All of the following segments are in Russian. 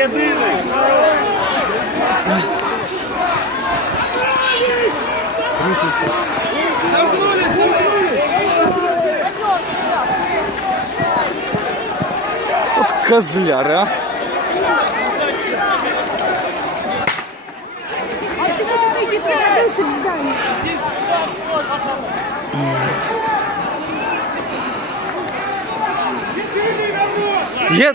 Єдиний! От козляри, а. Є...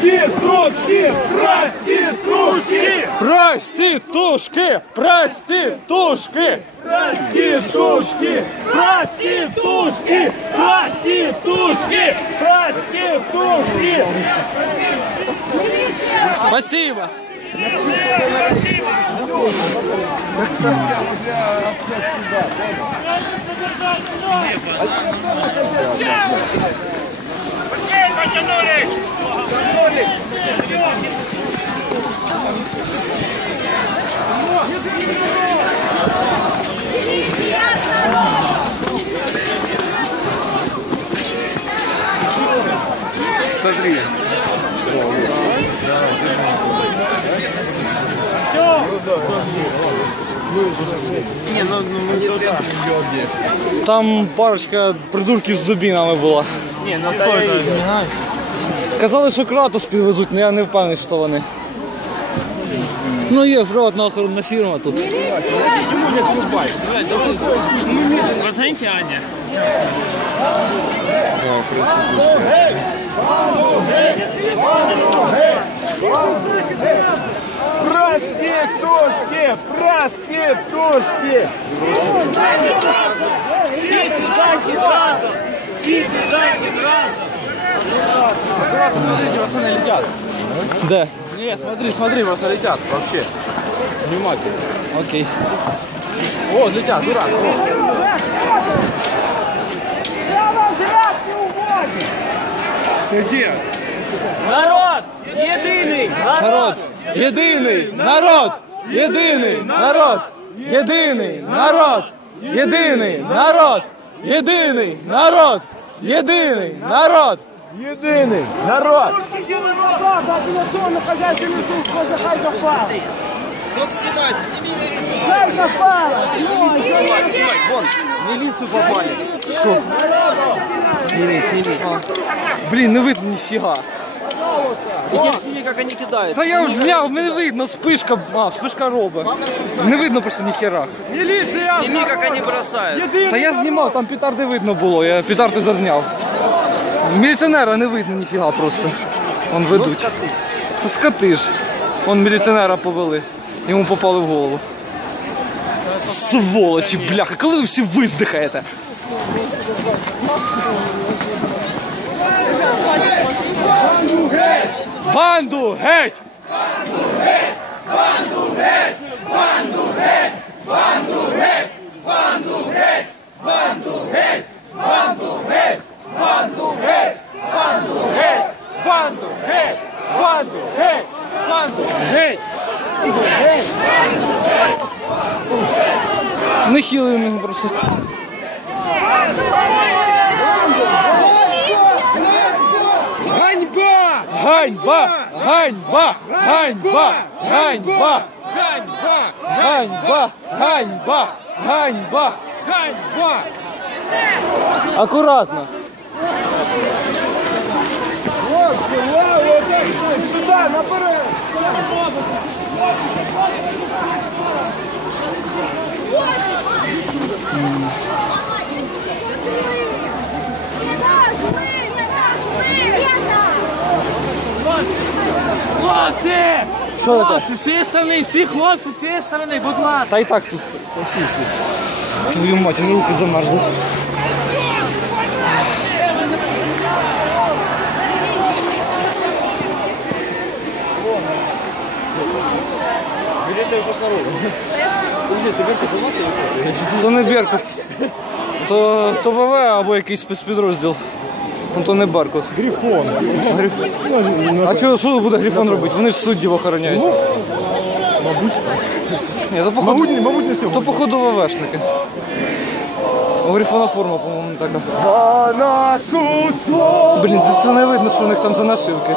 Проститутки, проститушки! Проститушки, проститушки! Проститушки, проститушки, проститушки, проститушки! Спасибо! Спасибо! потянулись! Смотри. Не, ну, ну, ну да. Там парочка придурки с дубинами была. Не, ну? Не знаю. Казали, що Кратос підвезуть, але я не впевнений, що вони. Ну є приватна охоронна фірма тут. Позвоните Аня. Проститушки! Проститушки! захід разом! Світи захід разом! Аккуратно, смотрите, пацаны летят. Де? Не, смотри, смотри, просто летят вообще. Внимательно. Окей. Вот, летят, дурак. вот. Народ! Єдиний! Народ! Єдиний! Народ! Єдиний! Народ! Єдиний! Народ! Єдиний! Народ! Єдиний! Народ! Єдиний! Народ! Єдиний народ! Тут снимать, сними милицию. Попали. Шо? Не видно нифига. Пожалуйста. Да я уже взял, не видно, спишка, а, вспышка роба. Не видно просто ни хера. Милиция! Сними, как они бросают. Да я знімав, там петарды видно було. я петарды зазнял. Міліціонера не видно ніфіга просто. Вон ведуть. Це скоти ж. Вон міліціонера повели. Йому попали в голову. Сволочі, бляха, коли ви всі виздихаєте? Банду геть! Банду! Просто. Ганьба! Ганьба! Ганьба! Ганьба! Ганьба! Ганьба! Ганьба! Ганьба! Ганьба! Ганьба! Акуратно. Сюда, наперед! Хлопці! Що це? Хлопці, з цієї сторони, всі хлопці, з цієї сторони, будь ласка! Та і так тут всі всі. Твою мать, уже руки замерзли. Милиция уже снаружи. Подожди, ты Беркут у нас или То не Беркут. То, то ВВ або якийсь спецпідрозділ. Ну то не Баркос. Грифон. А чого, що буде Грифон робити? Вони ж суддів охороняють. Мабуть, Ні, то походу, мабуть, мабуть, не то сьогодні. походу ВВшники. У Грифона форма, по-моєму, така. Блін, це, це не видно, що у них там за нашивки.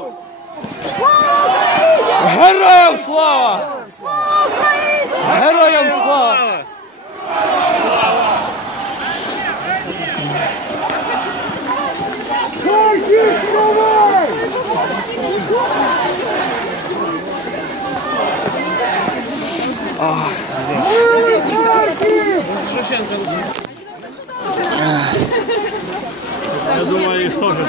Героям слава! Героям слава! Я думаю, их тоже.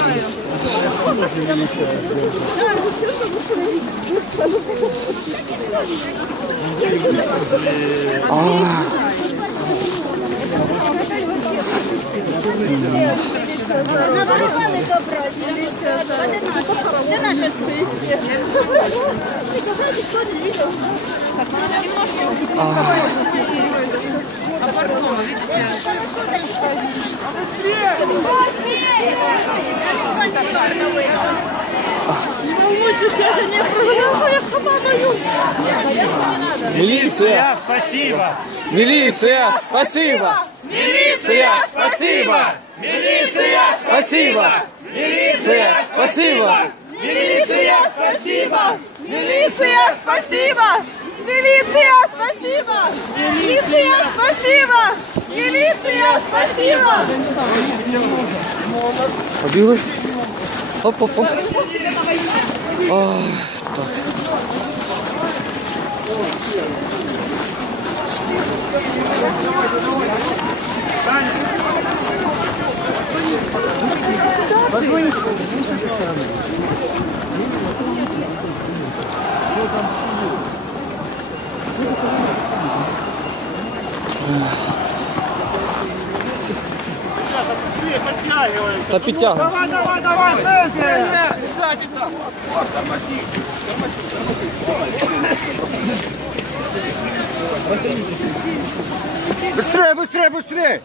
Так, надо немножко Де наша спить? Милиция! Спасибо! Милиция! Спасибо! Милиция! Спасибо! Милиция! Спасибо! Милиция! Спасибо! Милиция, спасибо! Милиция, спасибо! Милиция, спасибо! Милиция, спасибо! Милиция, спасибо! Побігли? Оп-оп-оп. Ах, Так. Та підтягуй. Быстрее, быстрее, быстрее!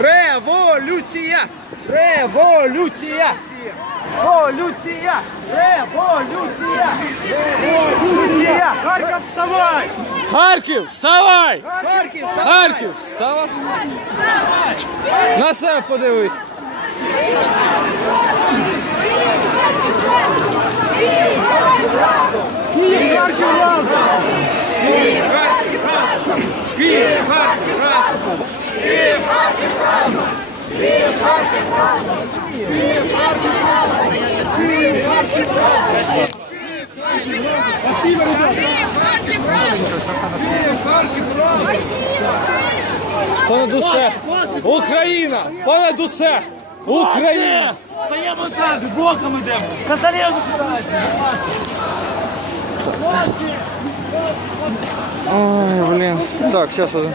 Революція! Революція! Революція! Революція! Революція! Харків, вставай! Харків, вставай! Харків, Харків, вставай! На себе подивись. Понад усе. Україна! Понад усе! Україна! Стаємо ззаду, боком йдемо. Каталєзу Ой, блін. Так, зараз один.